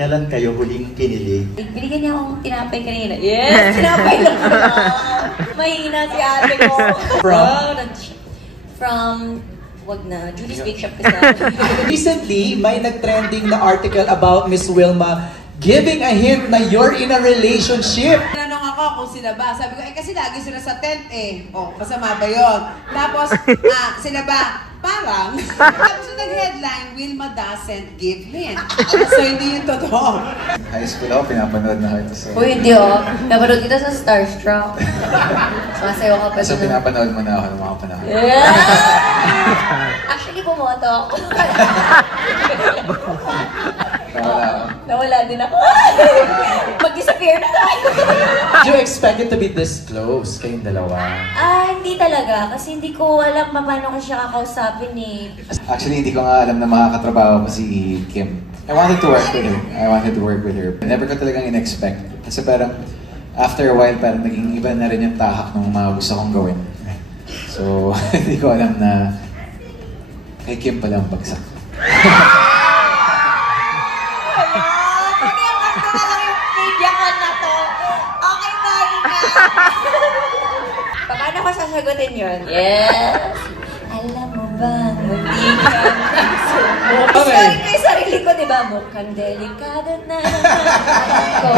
kailan kayo huling kinilig? Binigyan niya akong tinapay kanina. Yes! Tinapay lang ko. Mahina si ate ko. From wag na. Julie's Bake Shop kasi. Recently, may nag-trending na article about Miss Wilma giving a hint na you're in a relationship. Tanong ako kung sila ba. Sabi ko, kasi lagi sila sa tent eh. O, masama ba yun? Tapos, sila ba? Parang. Tapos nag-headline, Wilma doesn't give hint. So, hindi yung totoo. High school ako, pinapanood na ito sa... Uy, hindi oh. Napanood kita sa Starstruck. Sumasayaw ka pa. So, pinapanood mo na ako ng mga panahon. Yeah! Actually, bumoto ako. Nawala din ako. Mag-disappear na tayo. Do you expect it to be this close kayong dalawa? Hindi talaga. Kasi hindi ko alam paano ko siya kakausapin eh. Actually, hindi ko nga alam na makakatrabaho ko si Kim. I wanted to work with her. Never ko talagang in-expect. Kasi parang, after a while, parang naging iba na rin yung tahak ng mga gusto kong gawin. So, hindi ko alam na kay Kim pala ang bagsak. Paano ko sasagutin yun? Yes! Alam mo ba, hindi ka nagsubo. Sorry kay sarili ko, diba? Mukhang delikado na ako.